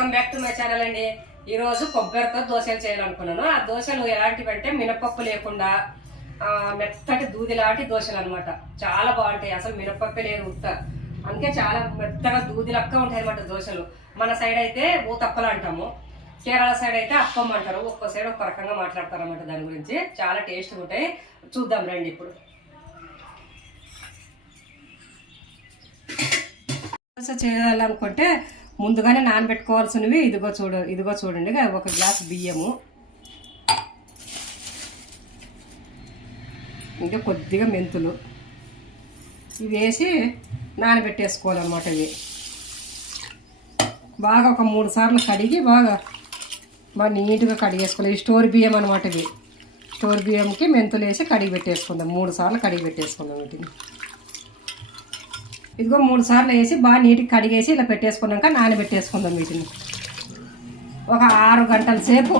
Welcome back to my channel అండి. ఈ రోజు కొబ్బరితో దోశలు చేయాలనుకున్నాను. ఆ దోశలు ఎలాంటివి అంటే మినపప్పు లేకుండా మెత్తటి దూదిలాంటి దోశలు అనమాట. చాలా బాగుంటాయి. అసలు మినపప్పే లేదు ఉత్త, అందుకే చాలా మెత్తగా దూదిలక్క ఉంటాయి అనమాట దోశలు. మన సైడ్ అయితే ఊతప్పలు అంటాము, కేరళ సైడ్ అయితే అప్పం అంటారు. ఒక్కో సైడ్ ఒక్క రకంగా మాట్లాడతారు అనమాట. దాని గురించి చాలా టేస్ట్గా ఉంటాయి. చూద్దాం రండి. ఇప్పుడు దోశ చేయాలనుకుంటే ముందుగానే నానబెట్టుకోవాల్సినవి ఇదిగో చూడండి. ఒక గ్లాస్ బియ్యము, ఇంకా కొద్దిగా మెంతులు, ఇవి వేసి నానబెట్టేసుకోవాలన్నమాట. ఇవి బాగా ఒక 3 సార్లు కడిగి బాగా నీట్గా కడిగేసుకోవాలి. ఇవి స్టోర్ బియ్యం అనమాట. ఇవి స్టోర్ బియ్యంకి మెంతులు వేసి కడిగి పెట్టేసుకుందాం. 3 సార్లు కడిగి పెట్టేసుకుందాం వీటిని. ఇదిగో 3 సార్లు వేసి బాగా నీట్గా కడిగేసి ఇలా పెట్టేసుకున్నాక నానబెట్టేసుకుందాం వీటిని. ఒక 6 గంటల సేపు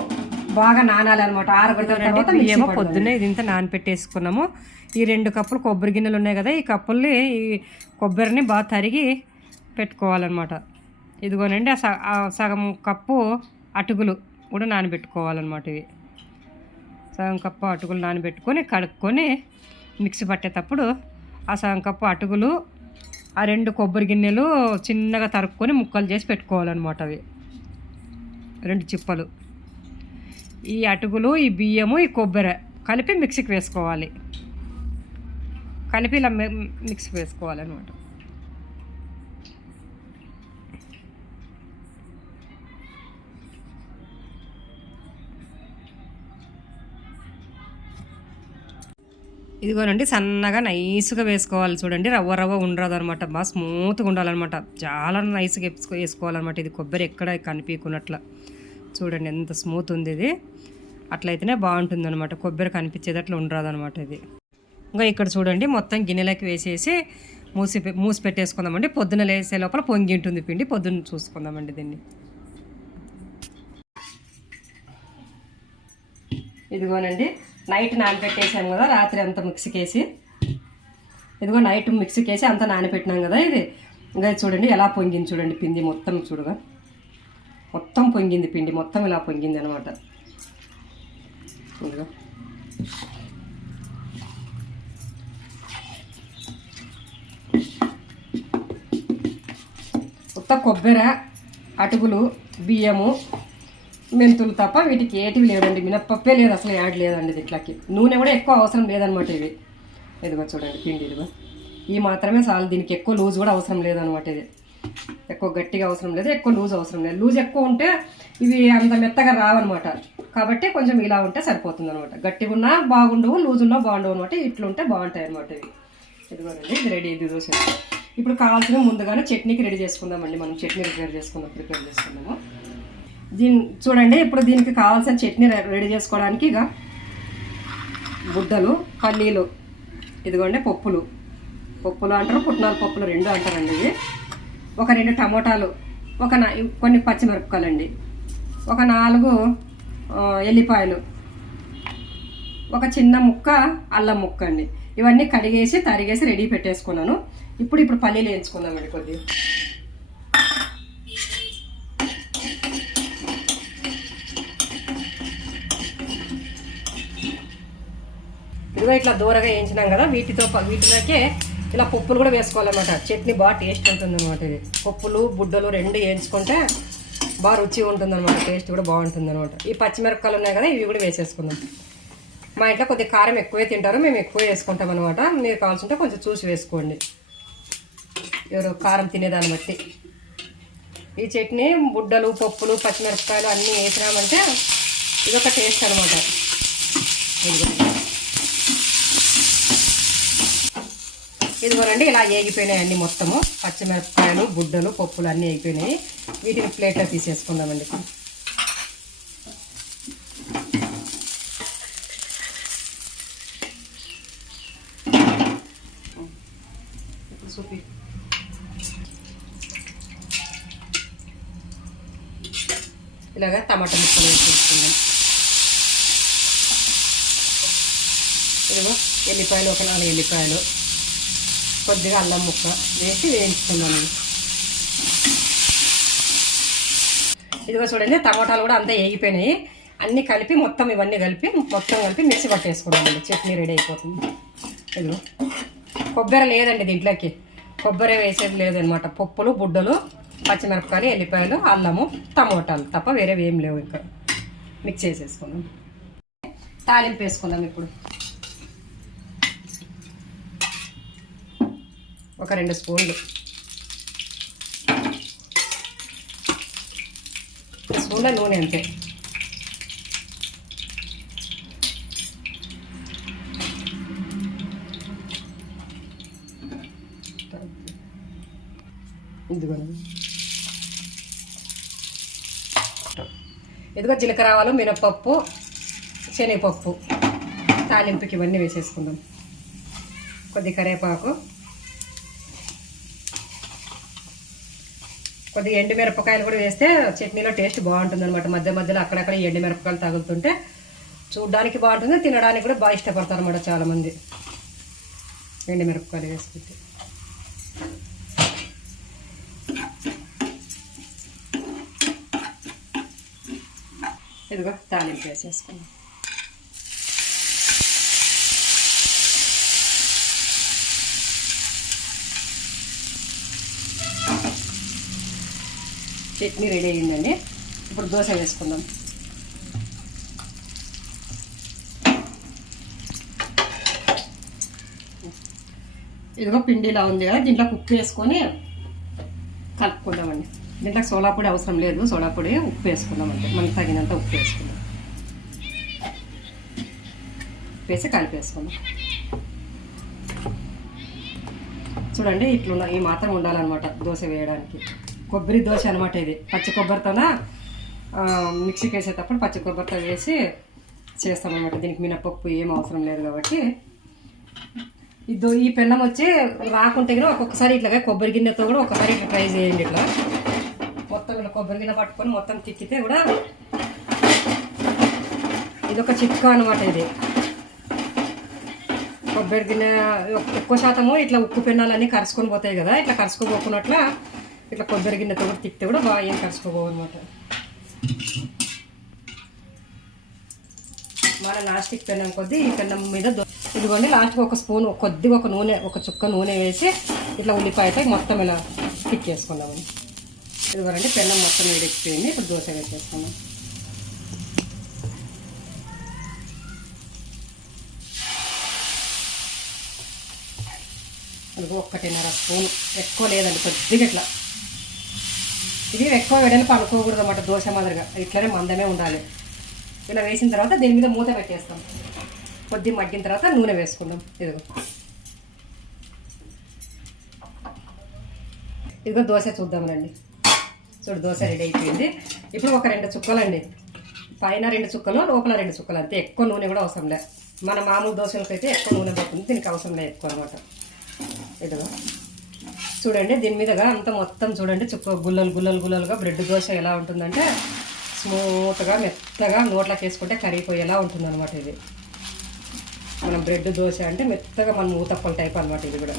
బాగా నానాలన్నమాట. 6 గంటల తర్వాత బియ్యము పొద్దున్నే ఇదింతా నానబెట్టేసుకున్నాము. ఈ 2 కప్పులు కొబ్బరి గిన్నెలు ఉన్నాయి కదా, ఈ కప్పుల్ని ఈ కొబ్బరిని బాగా తరిగి పెట్టుకోవాలన్నమాట. ఇదిగోనండి సగం కప్పు అటుకులు కూడా నానబెట్టుకోవాలన్నమాట. ఇవి సగం కప్పు అటుకులు నానబెట్టుకొని కడుక్కొని మిక్సీ పట్టేటప్పుడు ఆ సగం కప్పు అటుకులు, ఆ 2 కొబ్బరి గిన్నెలు చిన్నగా తరుక్కొని ముక్కలు చేసి పెట్టుకోవాలన్నమాట. అవి 2 చిప్పలు. ఈ అటుకులు, ఈ బియ్యము, ఈ కొబ్బరి కలిపి మిక్సీకి వేసుకోవాలి. కలిపి ఇలా మిక్సీకి వేసుకోవాలన్నమాట. ఇదిగోనండి సన్నగా నైస్గా వేసుకోవాలి. చూడండి, రవ్వ రవ్వ ఉండరాదు అనమాట. బాగా స్మూత్గా ఉండాలన్నమాట. చాలా నైస్గా వేసుకోవాలన్నమాట. ఇది కొబ్బరి ఎక్కడ కనిపించుకున్నట్ల చూడండి ఎంత స్మూత్ ఉంది ఇది. అట్లయితేనే బాగుంటుంది అనమాట. కొబ్బరి కనిపించేది అట్లా ఉండరాదు అనమాట. ఇది ఇంకా ఇక్కడ చూడండి మొత్తం గిన్నెలోకి వేసేసి మూసి పెట్టేసుకుందామండి. పొద్దున లేసే లోపల పొంగి ఉంటుంది పిండి. పొద్దున్న చూసుకుందామండి దీన్ని. ఇదిగోనండి నైట్ నానబెట్టేసాం కదా, రాత్రి అంతా మిక్సీకి వేసి. ఇదిగో నైట్ మిక్సీకి వేసి అంతా నానబెట్టినాం కదా. ఇది ఇంకా చూడండి ఎలా పొంగింది చూడండి పిండి మొత్తం. చూడగా మొత్తం పొంగింది పిండి, మొత్తం ఇలా పొంగింది అనమాట. ఇదిగో మొత్తం కొబ్బరి, అటుకులు, బియ్యము, మెంతులు తప్ప వీటికి ఏటివి లేదండి. మినప్పప్పే లేదు అసలు, యాడ్ లేదండి ఇట్లకి. నూనె కూడా ఎక్కువ అవసరం లేదనమాట. ఇవి ఇదిగో చూడండి పిండి ఇదిగో ఈ మాత్రమే చాలు. దీనికి ఎక్కువ లూజ్ కూడా అవసరం లేదనమాట. ఇది ఎక్కువ గట్టిగా అవసరం లేదు, ఎక్కువ లూజ్ అవసరం లేదు. లూజ్ ఎక్కువ ఉంటే ఇవి అంత మెత్తగా రావన్నమాట. కాబట్టి కొంచెం ఇలా ఉంటే సరిపోతుంది అనమాట. గట్టిగా ఉన్నా బాగుండవు, లూజ్ ఉన్నా బాగుండవు అనమాట. ఇట్లుంటే బాగుంటాయి అనమాట. ఇవి ఇదిగోనండి ఇది రెడీ. ఇది దోశ. ఇప్పుడు కావాల్సిన ముందుగానే చట్నీకి రెడీ చేసుకుందామండి. మనం చట్నీ ప్రిపేర్ చేసుకుందాము. చూడండి ఇప్పుడు దీనికి కావాల్సిన చట్నీ రెడీ చేసుకోవడానికి ఇక గుడ్డలు, పల్లీలు, ఇదిగోండి పప్పులు అంటారు, పుట్నాల పప్పులు 2 అంటారండి. ఇవి ఒక 2 టమోటాలు, కొన్ని పచ్చిమిరపకాయలండి, ఒక 4 ఎల్లిపాయలు, ఒక చిన్న ముక్క అల్లం ముక్క అండి. ఇవన్నీ కడిగేసి తరిగేసి రెడీ పెట్టేసుకున్నాను. ఇప్పుడు పల్లీలు వేయించుకుందామండి కొద్దిగా. ఇదిగో ఇట్లా దూరగా వేయించినాం కదా, వీటిలోకే ఇలా పప్పులు కూడా వేసుకోవాలన్నమాట. చట్నీ బాగా టేస్ట్ ఉంటుంది అనమాట. ఇది పప్పులు, బుడ్డలు 2 వేయించుకుంటే బాగా రుచిగా ఉంటుంది అనమాట. టేస్ట్ కూడా బాగుంటుంది అనమాట. ఈ పచ్చిమిరపకాయలు ఉన్నాయి కదా, ఇవి కూడా వేసేసుకుందాం. మా ఇంట్లో కొద్దిగా కారం ఎక్కువే తింటారు, మేము ఎక్కువ వేసుకుంటాం అనమాట. మీరు కావాల్సింటే కొంచెం చూసి వేసుకోండి, ఎవరు కారం తినేదాన్ని బట్టి. ఈ చట్నీ బుడ్డలు, పప్పులు, పచ్చిమిరపకాయలు అన్నీ వేసినామంటే ఇదొక టేస్ట్ అనమాట. ఇదిగోనండి ఇలా ఏగిపోయినాయి అన్నీ మొత్తము. పచ్చిమిరపకాయలు, బుడ్డలు, పప్పులు అన్నీ అయిపోయినాయి. వీటిని ప్లేట్లో తీసేసుకుందామండి. ఇలాగా టమాటా ముక్కలు వేసేసుకుందాం. ఇదిగో ఎల్లిపాయలు, ఒక 4 ఎల్లిపాయలు, కొద్దిగా అల్లం ముక్క వేసి వేయించుకున్నాను. ఇదిగో చూడండి టమాటాలు కూడా అంతా వేగిపోయినాయి. అన్నీ కలిపి మొత్తం ఇవన్నీ మొత్తం కలిపి మిక్సీ పట్టేసుకున్నామండి. చట్నీ రెడీ అయిపోతుంది. ఇదిగో కొబ్బరి లేదండి దీంట్లోకి, కొబ్బరి వేసేది లేదనమాట. పప్పులు, బుడ్డలు, పచ్చిమిరపకాయలు, ఎల్లిపాయలు, అల్లము, టమోటాలు తప్ప వేరేవి ఏం లేవు. ఇక్కడ మిక్స్ చేసేసుకున్నాం. తాలింపు వేసుకుందాం. ఇప్పుడు ఒక 2 స్పూన్లు నూనె అంతే. ఇదిగో జీలకర్ర, ఆవాలు, మినపప్పు, శనగపప్పు తాలింపుకి ఇవన్నీ వేసేసుకుందాం. కొద్ది కరివేపాకు, కొద్దిగా ఎండుమిరపకాయలు కూడా వేస్తే చట్నీలో టేస్ట్ బాగుంటుంది అనమాట. మధ్య మధ్యలో అక్కడక్కడ ఎండుమిరపకాయలు తగులుతుంటే చూడడానికి బాగుంటుంది, తినడానికి కూడా బాగా ఇష్టపడతారు అన్నమాట చాలామంది ఎండుమిరపకాయలు వేసుకుంటే. ఇదిగో తాలింపు వేసేసుకున్నాం. చట్నీ రెడీ అయ్యిందండి. ఇప్పుడు దోశ వేసుకుందాం. ఇదిగో పిండి ఇలా ఉంది కదా, దీంట్లో ఉప్పు వేసుకొని కలుపుకుందామండి. దీంట్లో సోడా పొడి అవసరం లేదు, సోడా పొడి ఉప్పు వేసుకుందామంటే మనకి తగినంత ఉప్పు వేసుకుందాం. వేసి కలిపేసుకుందాం. చూడండి ఇట్లా ఈ మాత్రం ఉండాలన్నమాట దోశ వేయడానికి. కొబ్బరి దోశ అనమాట ఇది. పచ్చి కొబ్బరితోన మిక్సీకి వేసేటప్పుడు పచ్చి కొబ్బరితో వేసి చేస్తామన్నమాట. దీనికి మినపప్పు ఏం అవసరం లేదు కాబట్టి. ఈ పెన్నం వచ్చి రాకుంటే కూడా ఒక్కొక్కసారి ఇట్లాగా కొబ్బరి గిన్నెతో కూడా ఒకసారి ఇట్లా ట్రై చేయండి. ఇట్లా మొత్తం ఇలా కొబ్బరి గిన్నె పట్టుకొని మొత్తం తిక్కితే కూడా ఇదొక చిట్కా అనమాట. ఇది కొబ్బరి గిన్నె ఎక్కువ శాతము ఇట్లా ఉక్కు పెన్నాలన్నీ కరుచుకొని పోతాయి కదా, ఇట్లా కరుచుకోపోకున్నట్ల ఇట్లా కొబ్బరి గిన్నెతో కూడా తిక్కితే కూడా బాగా ఏం కరుచుకోబోవు అనమాట. మన నాస్టిక్ పెన్నం కొద్దీ ఈ పెన్నం మీద ఇదిగోండి లాస్ట్కి ఒక స్పూన్ కొద్దిగా ఒక చుక్క నూనె వేసి ఇట్లా ఉల్లిపాయతో మొత్తం ఇలా తిక్కేసుకున్నామని. ఇదిగోండి పెన్నం మొత్తం వేడెక్కిపోయింది. ఇప్పుడు దోశ వేసేసుకున్నాం. ఇదిగో 1.5 స్పూన్, ఎక్కువ లేదండి, కొద్దిగా ఇట్లా. ఇది ఎక్కువ వెడల్పు అనుకోకూడదు అన్నమాట. దోశ మాదిరిగా ఇట్లనే మందమే ఉండాలి. ఇలా వేసిన తర్వాత దీని మీద మూత పెట్టేస్తాం. కొద్ది మగ్గిన తర్వాత నూనె వేసుకుందాం. ఇదిగో దోశ చూద్దామండి. చూడు దోశ రెడీ అయిపోయింది. ఇప్పుడు ఒక 2 చుక్కలు అండి, పైన 2 చుక్కలు, లోపల 2 చుక్కలు అంతే. ఎక్కువ నూనె కూడా అవసరం లే. మన మామూలు దోశలకి అయితే ఎక్కువ నూనె పడుతుంది, దీనికి అవసరం లేదు ఎక్కువ అనమాట. ఇదిగో చూడండి దీని మీదగా అంతా మొత్తం చూడండి గుల్లలుగా బ్రెడ్ దోశ ఎలా ఉంటుందంటే స్మూత్గా మెత్తగా నోట్లోకి వేసుకుంటే కరిగిపోయేలా ఉంటుంది అనమాట. ఇది మనం బ్రెడ్ దోశ అంటే మెత్తగా మనం ఊతప్పల టైప్ అనమాట. ఇది కూడా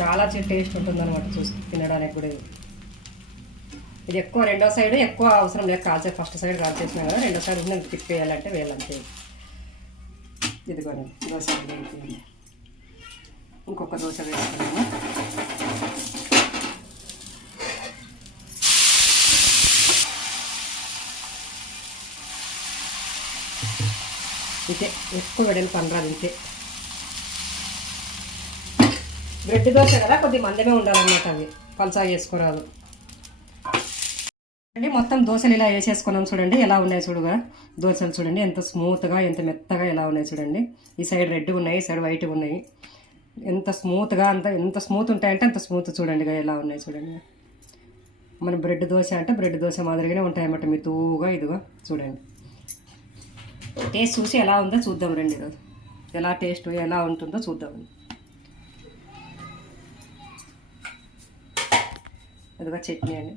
చాలా టేస్ట్ ఉంటుంది అనమాట, చూసి తినడానికి కూడా. ఇది ఎక్కువ రెండో సైడ్ ఎక్కువ అవసరం లేదు కాల్చే. ఫస్ట్ సైడ్ కాల్చేసినా కదా, రెండో సైడ్ నేను తిప్పేయాలంటే వేయాలంటే. ఇదిగోండి దోశ అయిపోయింది. ఇంకొక దోశ వేసుకున్నాము. ఇంతే, ఎక్కువ వెడల్పు పనరాదు, ఇంతే. బ్రెడ్ దోశ కదా కొద్ది మందమే ఉండాలన్నమాట, అవి పల్సా చేసుకోరాదు అండి. మొత్తం దోశలు ఇలా వేసేసుకున్నాం. చూడండి ఎలా ఉన్నాయి చూడుగా దోశలు. చూడండి ఎంత స్మూత్గా ఎంత మెత్తగా ఎలా ఉన్నాయి చూడండి. ఈ సైడ్ రెడ్ ఉన్నాయి, ఈ సైడ్ వైట్ ఉన్నాయి. ఎంత స్మూత్గా ఎంత స్మూత్ ఉంటాయంటే అంత స్మూత్. చూడండి ఎలా ఉన్నాయి చూడండి. మన బ్రెడ్ దోశ అంటే బ్రెడ్ దోశ మాదిరిగానే ఉంటాయన్నమాట, మెతుగా. ఇదిగో చూడండి. టేస్ట్ చూసి ఎలా ఉందో చూద్దాం రండి. ఈరోజు ఎలా టేస్ట్ ఎలా ఉంటుందో చూద్దాం. ఇదిగో చట్నీ అండి.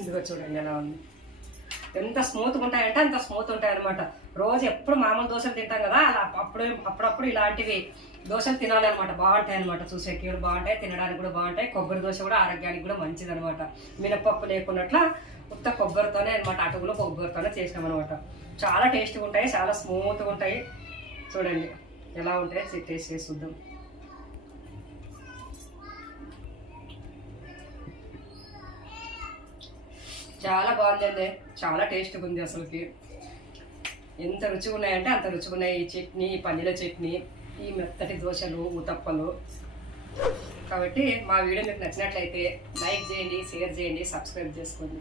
ఇదిగో చూడండి ఎలా ఉంది. ఎంత స్మూత్గా ఉంటాయంటే అంత స్మూత్ ఉంటాయి అనమాట. రోజు ఎప్పుడు మామూలు దోశలు తింటాం కదా, అలా అప్పుడప్పుడు ఇలాంటివి దోశలు తినాలి అనమాట. బాగుంటాయి అనమాట, చూసేకి కూడా బాగుంటాయి, తినడానికి కూడా బాగుంటాయి. కొబ్బరి దోశ కూడా ఆరోగ్యానికి కూడా మంచిది అనమాట. మినపప్పు లేకున్నట్ల ఉత్త కొబ్బరితోనే అనమాట, అటుకులు కొబ్బరితోనే చేసినాం అనమాట. చాలా టేస్ట్గా ఉంటాయి, చాలా స్మూత్గా ఉంటాయి. చూడండి ఎలా ఉంటాయి, టేస్ట్ చేసి చూద్దాం. చాలా బాగుందండి, చాలా టేస్ట్గా ఉంది అసలుకి. ఎంత రుచిగా ఉన్నాయంటే అంత రుచిగా ఉన్నాయి. ఈ చట్నీ, పల్లీల చట్నీ, ఈ మెత్తటి దోశలు, ఉతప్పలు. కాబట్టి మా వీడియో మీకు నచ్చినట్లయితే లైక్ చేయండి, షేర్ చేయండి, సబ్స్క్రైబ్ చేసుకోండి.